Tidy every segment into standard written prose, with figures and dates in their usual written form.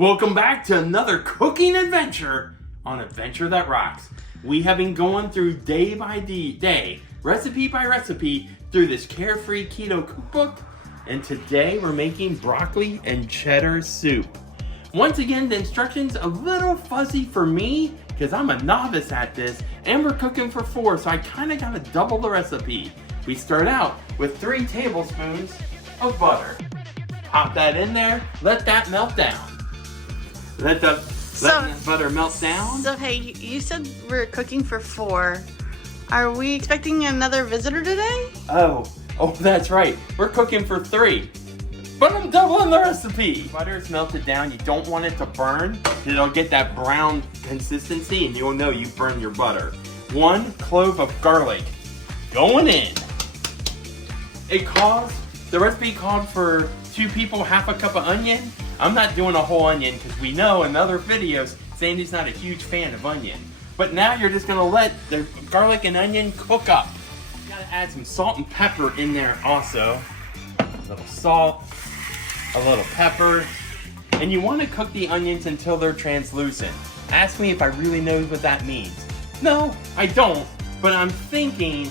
Welcome back to another cooking adventure on Adventure That Rocks. We have been going through day by day, recipe by recipe, through this carefree keto cookbook, and today we're making broccoli and cheddar soup. Once again, the instructions a little fuzzy for me because I'm a novice at this, and we're cooking for 4, so I kind of got to double the recipe. We start out with 3 tablespoons of butter. Pop that in there, let that melt down. Let the butter melt down. So hey, you said we're cooking for 4. Are we expecting another visitor today? Oh, that's right. We're cooking for 3. But I'm doubling the recipe. Butter is melted down. You don't want it to burn. It'll get that brown consistency and you'll know you burned your butter. 1 clove of garlic going in. The recipe called for 2 people, half a cup of onion. I'm not doing a whole onion because we know in other videos, Sandy's not a huge fan of onion. But now you're just gonna let the garlic and onion cook up. You gotta add some salt and pepper in there also. A little salt, a little pepper. And you wanna cook the onions until they're translucent. Ask me if I really know what that means. No, I don't, but I'm thinking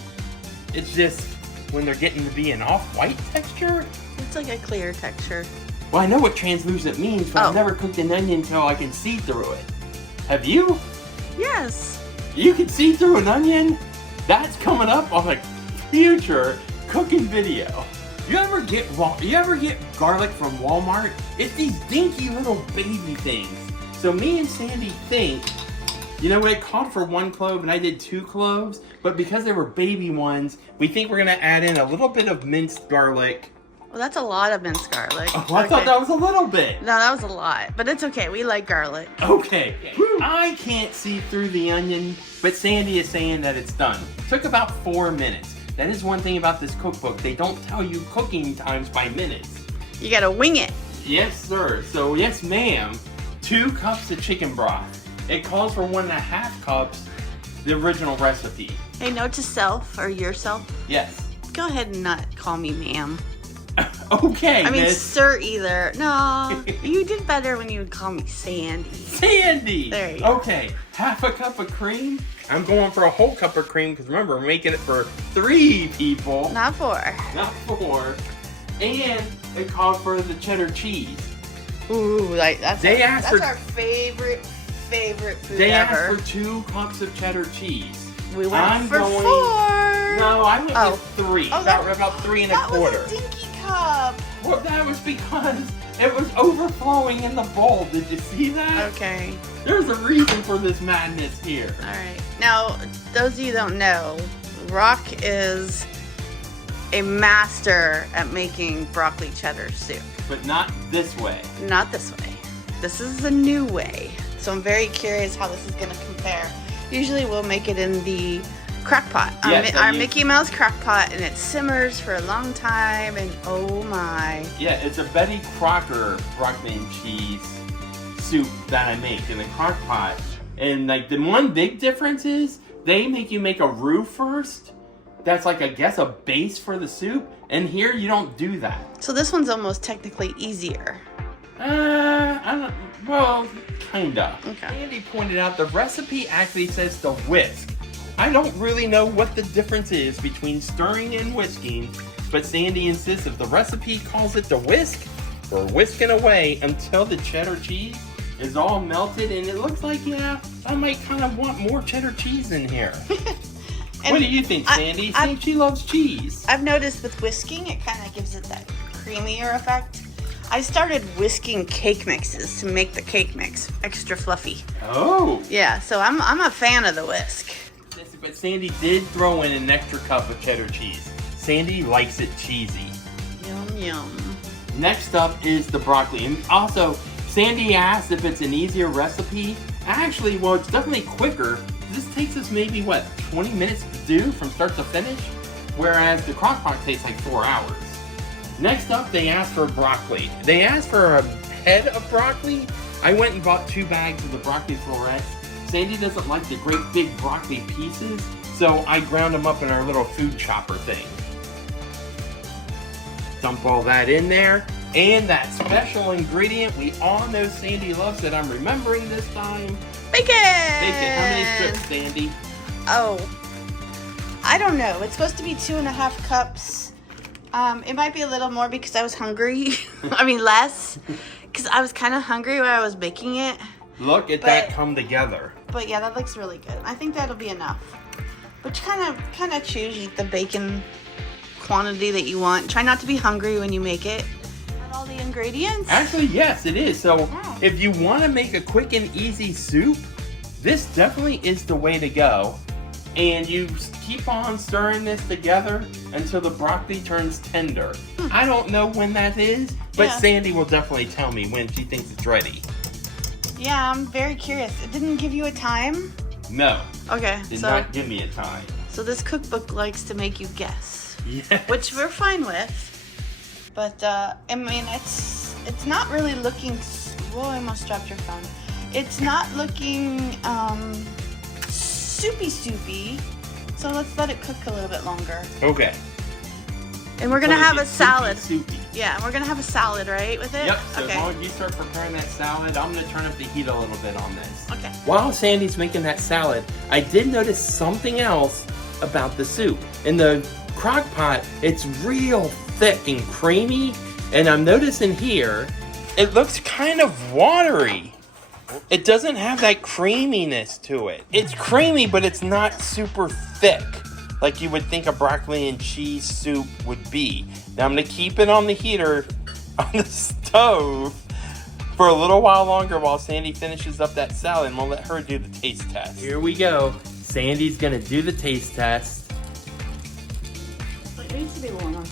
it's just when they're getting to be an off-white texture. It's like a clear texture. Well, I know what translucent means, but I've never cooked an onion until I can see through it. Have you? Yes. You can see through an onion? That's coming up on a future cooking video. You ever get garlic from Walmart? It's these dinky little baby things. So me and Sandy think, it called for 1 clove and I did 2 cloves, but because they were baby ones, we think we're gonna add in a little bit of minced garlic. Well, that's a lot of minced garlic. Oh, I thought that was a little bit. No, that was a lot, but it's okay. We like garlic. Okay. I can't see through the onion, but Sandy is saying that it's done. Took about 4 minutes. That is one thing about this cookbook. They don't tell you cooking times by minutes. You gotta wing it. Yes, sir. So, yes, ma'am. 2 cups of chicken broth. It calls for 1.5 cups, the original recipe. Hey, note to self, or yourself. Yes. Go ahead and not call me ma'am. Okay, I mean, miss. sir either. No, you did better when you would call me Sandy. Sandy! There you go. Okay, 1/2 cup of cream. I'm going for a whole cup of cream because remember, we're making it for 3 people. Not 4. Not 4. And it called for the cheddar cheese. Ooh, that's our favorite food They ever. asked for 2 cups of cheddar cheese. We went for 4. No, I went with 3. Oh, about 3 1/4. That was a dinky cup. Well, that was because it was overflowing in the bowl. Did you see that? Okay. There's a reason for this madness here. All right. Now, those of you who don't know, Rock is a master at making broccoli cheddar soup. But not this way. Not this way. This is a new way. So I'm very curious how this is going to compare. Usually we'll make it in the crock pot. Yes, our Mickey Mouse crock pot, and it simmers for a long time, and oh my. Yeah, it's a Betty Crocker broccoli and cheese soup that I make in the crock pot. And the one big difference is they make you make a roux first. That's I guess a base for the soup. And here you don't do that. So this one's almost technically easier. Well, kinda. Okay. Andy pointed out the recipe actually says to whisk. I don't really know what the difference is between stirring and whisking, but Sandy insists if the recipe calls it to whisk, we're whisking away until the cheddar cheese is all melted, and it looks like, I might kind of want more cheddar cheese in here. What do you think, Sandy? She loves cheese. I've noticed with whisking, it kind of gives it that creamier effect. I started whisking cake mixes to make the cake mix extra fluffy. Oh. Yeah, so I'm a fan of the whisk. But Sandy did throw in an extra cup of cheddar cheese. Sandy likes it cheesy. Yum, yum. Next up is the broccoli. And also, Sandy asked if it's an easier recipe. Actually, well, it's definitely quicker. This takes us maybe, 20 minutes to do from start to finish? Whereas the crock pot takes 4 hours. Next up, they asked for broccoli. They asked for a head of broccoli. I went and bought 2 bags of the broccoli florets. Sandy doesn't like the great big broccoli pieces, so I ground them up in our little food chopper thing. Dump all that in there. And that special ingredient we all know Sandy loves that I'm remembering this time. Bacon! Bacon. How many strips, Sandy? Oh, I don't know. It's supposed to be 2.5 cups. It might be a little more because I was hungry. I mean, less. Because I was kind of hungry when I was baking it. Look at that come together. But yeah, that looks really good. I think that'll be enough. But you kind of choose the bacon quantity that you want. Try not to be hungry when you make it. Add all the ingredients. Actually, yes, it is. So if you want to make a quick and easy soup, this definitely is the way to go. And you keep on stirring this together until the broccoli turns tender. I don't know when that is, but Sandy will definitely tell me when she thinks it's ready. Yeah, I'm very curious. It didn't give you a time? No. Okay. Did not give me a time. So this cookbook likes to make you guess. Yes. Which we're fine with. But, I mean, it's not really looking... Whoa, I almost dropped your phone. It's not looking soupy. So let's let it cook a little bit longer. Okay. And we're going to have a salad. Soupy. Yeah, we're going to have a salad, right, with it? Yep, so okay. as long as you start preparing that salad, I'm going to turn up the heat a little bit on this. Okay. While Sandy's making that salad, I did notice something else about the soup. In the crock pot, it's real thick and creamy, and I'm noticing here, it looks kind of watery. It doesn't have that creaminess to it. It's creamy, but it's not super thick like you would think a broccoli and cheese soup would be. Now I'm gonna keep it on the heater on the stove for a little while longer while Sandy finishes up that salad, and we'll let her do the taste test. Here we go. Sandy's gonna do the taste test. It needs to be warmer.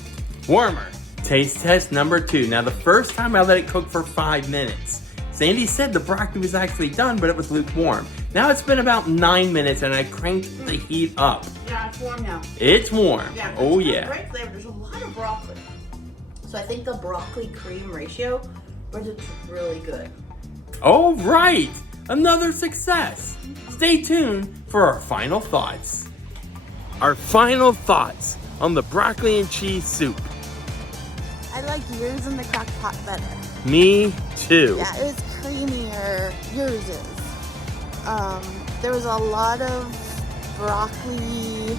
Warmer. Taste test number 2. Now the first time I let it cook for 5 minutes. Sandy said the broccoli was actually done, but it was lukewarm. Now it's been about 9 minutes and I cranked the heat up. Yeah, it's warm now. It's warm. Yeah, Oh it's yeah. Great flavor. There's a lot of broccoli. So I think the broccoli cream ratio is really good. All right. Another success. Stay tuned for our final thoughts. Our final thoughts on the broccoli and cheese soup. I like yours in the crock pot better. Me too. Yeah, it was creamier. Yours is. There was a lot of broccoli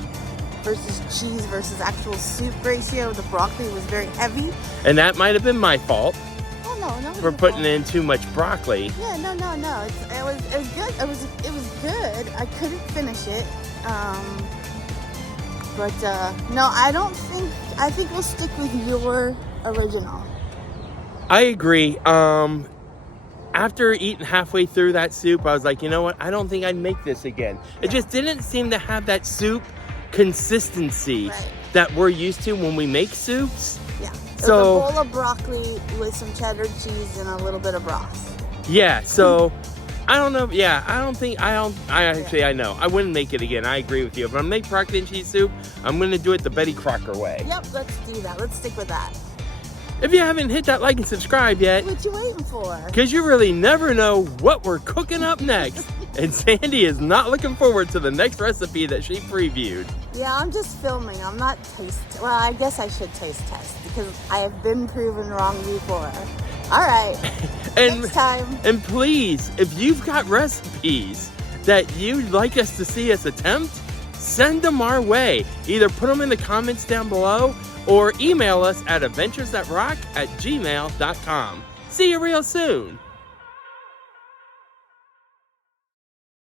versus cheese versus actual soup ratio. The broccoli was very heavy. And that might have been my fault Oh no, for putting in too much broccoli. Yeah, no. It was good. It was good. I couldn't finish it. But no, I think we'll stick with your original. I agree. After eating halfway through that soup, I was like, you know what? I don't think I'd make this again. It just didn't seem to have that soup consistency that we're used to when we make soups. Yeah. It So was a bowl of broccoli with some cheddar cheese and a little bit of broth. yeah, so I don't know. Yeah, I know. I wouldn't make it again. I agree with you. If I'm gonna make broccoli and cheese soup, I'm gonna do it the Betty Crocker way. Yep, let's do that. Let's stick with that. If you haven't hit that like and subscribe yet, What you waiting for? because you really never know what we're cooking up next. And Sandy is not looking forward to the next recipe that she previewed. Yeah, I'm just filming. I'm not well, I guess I should taste test because I have been proven wrong before. All right, And, next time. and please, if you've got recipes that you'd like us to see us attempt, send them our way. Either put them in the comments down below or email us at adventuresthatrock@gmail.com. See you real soon.